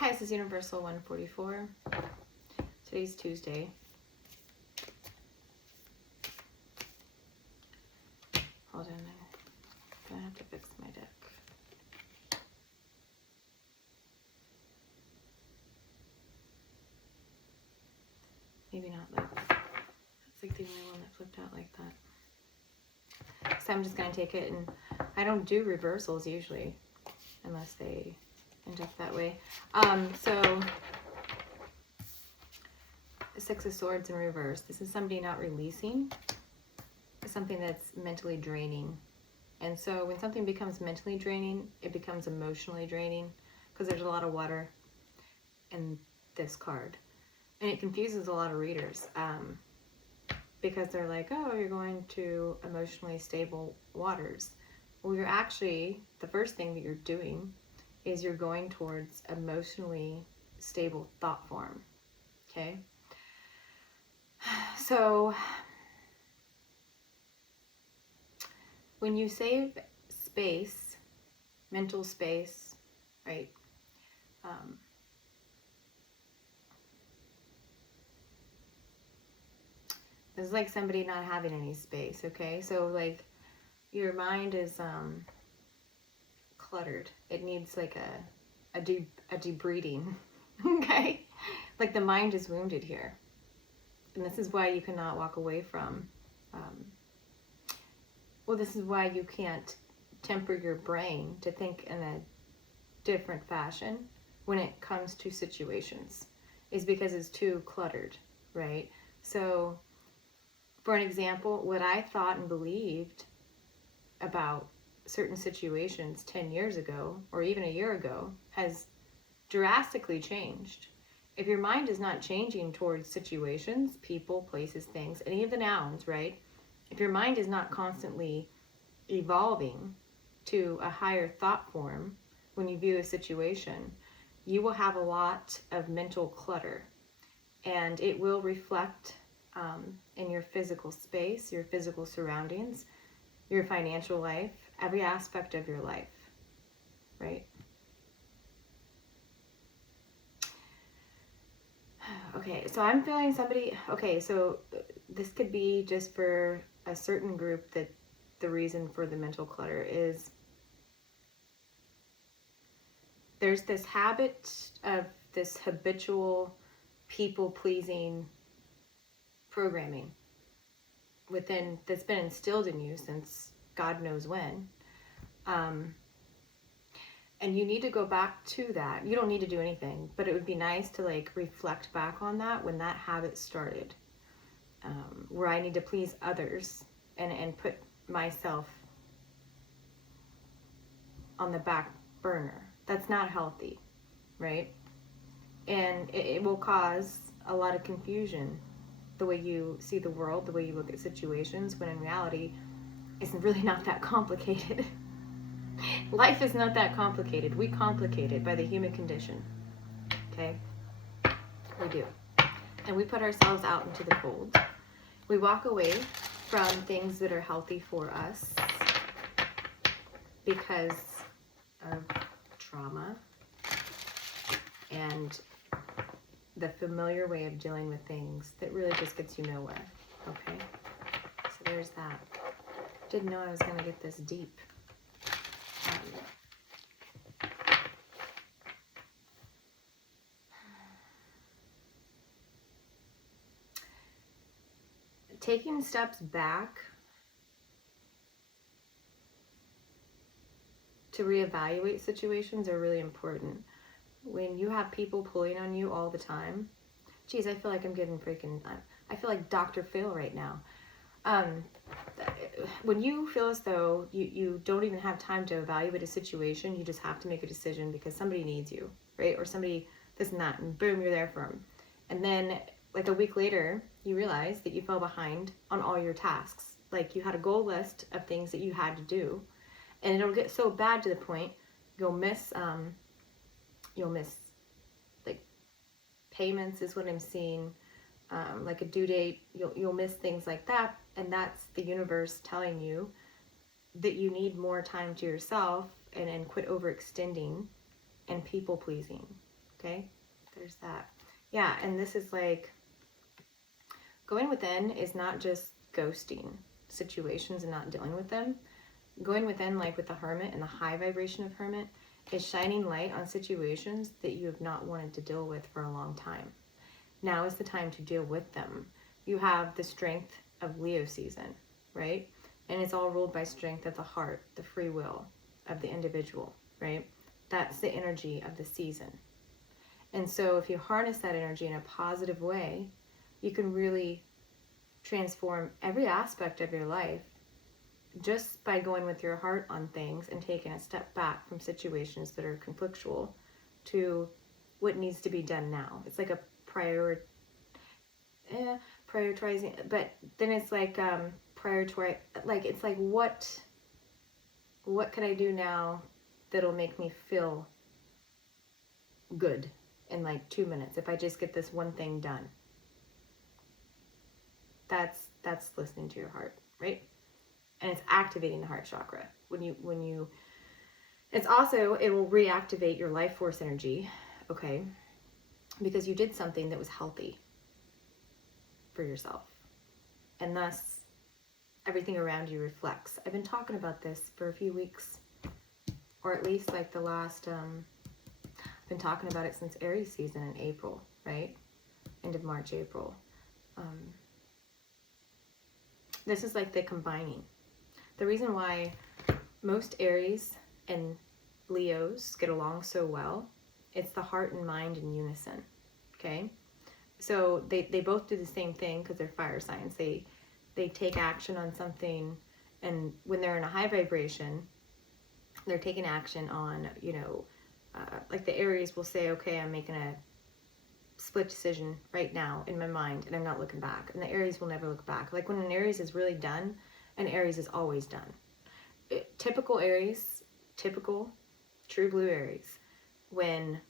Hi, this is Universal 144. Today's Tuesday. Hold on, I'm gonna have to fix my deck. Maybe not like that. That's like the only one that flipped out like that. So I'm just gonna take it, and I don't do reversals usually unless they end up that way. So the Six of Swords in reverse. This is somebody not releasing. It's something that's mentally draining. And so when something becomes mentally draining, it becomes emotionally draining because there's a lot of water in this card. And it confuses a lot of readers because they're like, oh, you're going to emotionally stable waters. Well, you're actually, the first thing that you're doing is you're going towards emotionally stable thought form, okay? So when you save space, mental space, right? It's like somebody not having any space, okay? So like your mind is cluttered. It needs like a debreeding, okay? Like the mind is wounded here. And this is why you cannot walk away from, well, this is why you can't temper your brain to think in a different fashion when it comes to situations, is because it's too cluttered, right? So for an example, what I thought and believed about certain situations 10 years ago or even a year ago has drastically changed. If your mind is not changing towards situations, people, places, things, any of the nouns, right? If your mind is not constantly evolving to a higher thought form when you view a situation, you will have a lot of mental clutter, and it will reflect in your physical space, your physical surroundings, your financial life, every aspect of your life, right? Okay, so I'm feeling somebody, okay, so this could be just for a certain group that the reason for the mental clutter is there's this habit of this habitual people-pleasing programming within that's been instilled in you since God knows when. And you need to go back to that. You don't need to do anything, but it would be nice to like reflect back on that when that habit started, where I need to please others and put myself on the back burner. That's not healthy, right? And it will cause a lot of confusion, the way you see the world, the way you look at situations, when in reality, it's really not that complicated. Life is not that complicated. We complicate it by the human condition, okay? We do. And we put ourselves out into the cold. We walk away from things that are healthy for us because of trauma and the familiar way of dealing with things that really just gets you nowhere, okay? So there's that. Didn't know I was going to get this deep. Taking steps back to reevaluate situations are really important. When you have people pulling on you all the time, geez, I feel like I'm getting freaking, I feel like Dr. Phil right now. When you feel as though you don't even have time to evaluate a situation, you just have to make a decision because somebody needs you, right? Or somebody this and that, and boom, you're there for them. And then like a week later, you realize that you fell behind on all your tasks. Like you had a goal list of things that you had to do, and it'll get so bad to the point you'll miss like payments is what I'm seeing. Like a due date, you'll miss things like that, and that's the universe telling you that you need more time to yourself and quit overextending and people pleasing. Okay, there's that. Yeah, and this is like, going within is not just ghosting situations and not dealing with them. Going within, like with the Hermit and the high vibration of Hermit, is shining light on situations that you have not wanted to deal with for a long time. Now is the time to deal with them. You have the strength of Leo season, right? And it's all ruled by strength of the heart, the free will of the individual, right? That's the energy of the season. And so if you harness that energy in a positive way, you can really transform every aspect of your life just by going with your heart on things and taking a step back from situations that are conflictual to what needs to be done now. It's like a prioritizing, but then it's like it's like what can I do now that'll make me feel good in like 2 minutes if I just get this one thing done. That's listening to your heart, right? And it's activating the heart chakra. When you it's also, it will reactivate your life force energy, okay? Because you did something that was healthy for yourself. And thus everything around you reflects. I've been talking about this for a few weeks, or at least like the last I've been talking about it since Aries season in April, right? End of March, April. This is like the combining. The reason why most Aries and Leos get along so well, it's the heart and mind in unison, okay? So they both do the same thing because they're fire signs. They take action on something, and when they're in a high vibration, they're taking action on, like the Aries will say, okay, I'm making a split decision right now in my mind and I'm not looking back. And the Aries will never look back. Like when an Aries is really done, an Aries is always done. Typical Aries, typical true blue Aries, when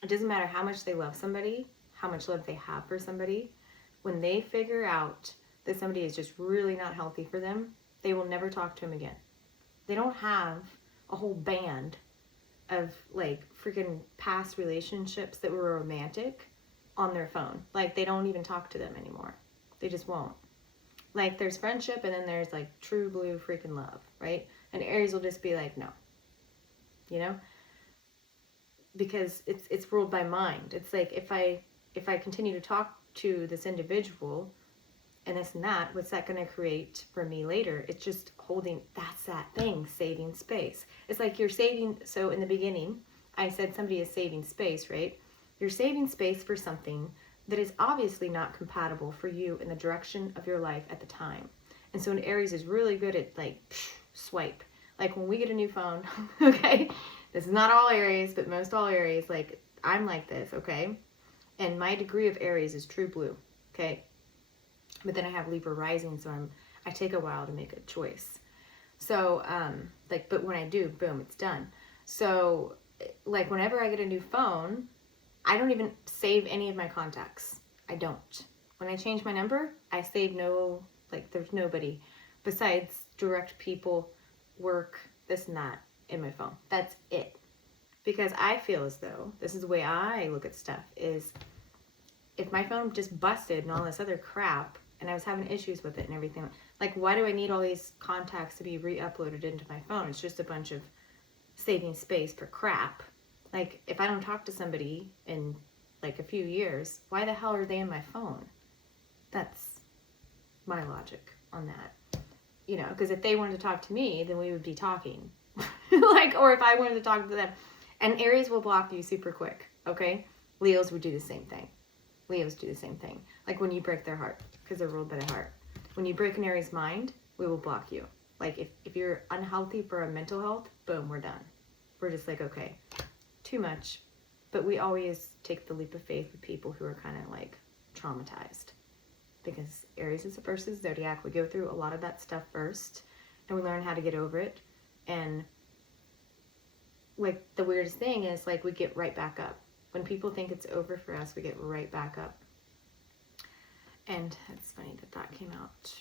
it doesn't matter how much they love somebody, how much love they have for somebody, when they figure out that somebody is just really not healthy for them, they will never talk to him again. They don't have a whole band of like freaking past relationships that were romantic on their phone. Like they don't even talk to them anymore. They just won't. Like there's friendship and then there's like true blue freaking love, right? And Aries will just be like, no, because it's ruled by mind. It's like if I continue to talk to this individual and this and that, what's that going to create for me later? It's just holding, that's that thing, saving space. It's like you're saving, so in the beginning, I said somebody is saving space, right? You're saving space for something that is obviously not compatible for you in the direction of your life at the time. And so an Aries is really good at like, swipe. Like when we get a new phone, okay? This is not all Aries, but most all Aries, like I'm like this, okay? And my degree of Aries is true blue, okay? But then I have Libra rising, so I take a while to make a choice. So, but when I do, boom, it's done. So, like, whenever I get a new phone, I don't even save any of my contacts. I don't. When I change my number, I save there's nobody besides direct people, work, this and that in my phone. That's it. Because I feel as though, this is the way I look at stuff, is if my phone just busted and all this other crap, and I was having issues with it and everything, like why do I need all these contacts to be re-uploaded into my phone? It's just a bunch of saving space for crap. Like if I don't talk to somebody in like a few years, why the hell are they in my phone? That's my logic on that. Because if they wanted to talk to me, then we would be talking. Or if I wanted to talk to them. And Aries will block you super quick, okay? Leos would do the same thing. Leos do the same thing. Like when you break their heart, because they're ruled by the heart. When you break an Aries mind, we will block you. Like if you're unhealthy for a mental health, boom, we're done. We're just like, okay, too much. But we always take the leap of faith with people who are kind of like traumatized. Because Aries is the first of the zodiac. We go through a lot of that stuff first, and we learn how to get over it. And like the weirdest thing is like we get right back up. When people think it's over for us, we get right back up. And it's funny that came out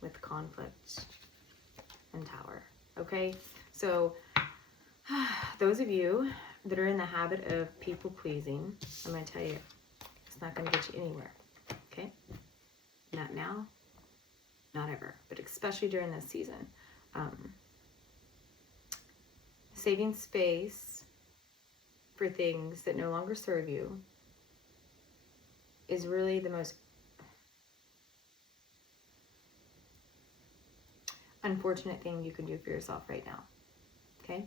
with conflict and Tower. Okay, so those of you that are in the habit of people pleasing, I'm going to tell you, it's not going to get you anywhere. Okay? Not now, not ever, but especially during this season. Saving space for things that no longer serve you is really the most unfortunate thing you can do for yourself right now. Okay?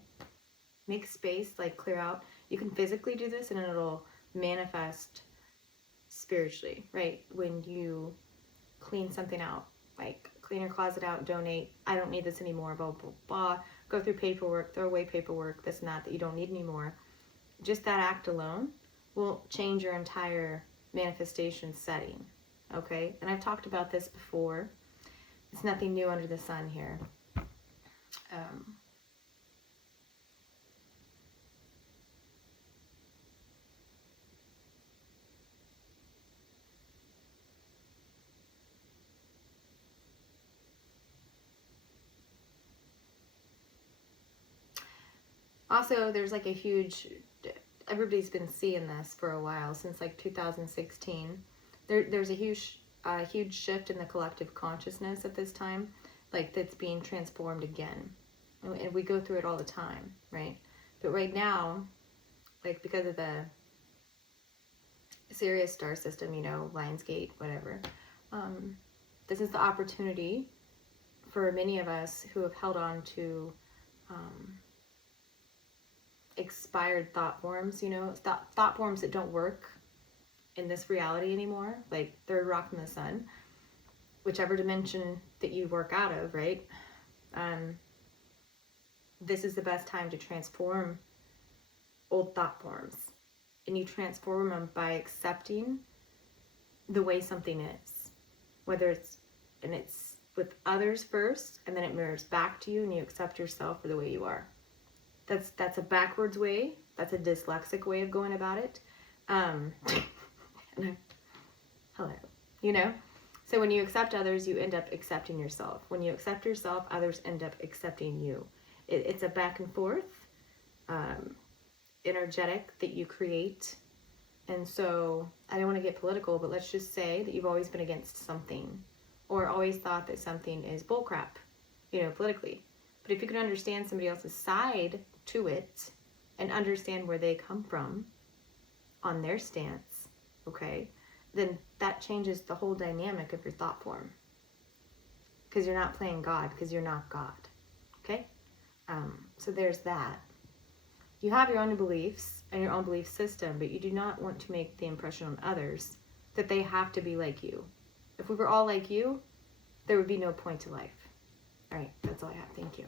Make space, like clear out. You can physically do this and it'll manifest spiritually, right? When you clean something out, like clean your closet out, donate, I don't need this anymore, blah, blah, blah. Go through paperwork, throw away paperwork, this and that you don't need anymore. Just that act alone will change your entire manifestation setting, okay? And I've talked about this before. It's nothing new under the sun here. Also, there's like a huge, everybody's been seeing this for a while, since like 2016. There's a huge shift in the collective consciousness at this time, like that's being transformed again. And we go through it all the time, right? But right now, like because of the Sirius star system, you know, Lionsgate, whatever, this is the opportunity for many of us who have held on to expired thought forms, you know, thought forms that don't work in this reality anymore, like third rock from the sun, whichever dimension that you work out of, right? This is the best time to transform old thought forms. And you transform them by accepting the way something is, whether it's with others first, and then it mirrors back to you, and you accept yourself for the way you are. That's a backwards way. That's a dyslexic way of going about it. Hello, you know? So when you accept others, you end up accepting yourself. When you accept yourself, others end up accepting you. It's a back and forth, energetic that you create. And so I don't want to get political, but let's just say that you've always been against something, or always thought that something is bullcrap, you know, politically. But if you can understand somebody else's side to it and understand where they come from on their stance, okay, then that changes the whole dynamic of your thought form. Because you're not playing God, because you're not God, okay? So there's that. You have your own beliefs and your own belief system, but you do not want to make the impression on others that they have to be like you. If we were all like you, there would be no point to life. All right, that's all I have. Thank you.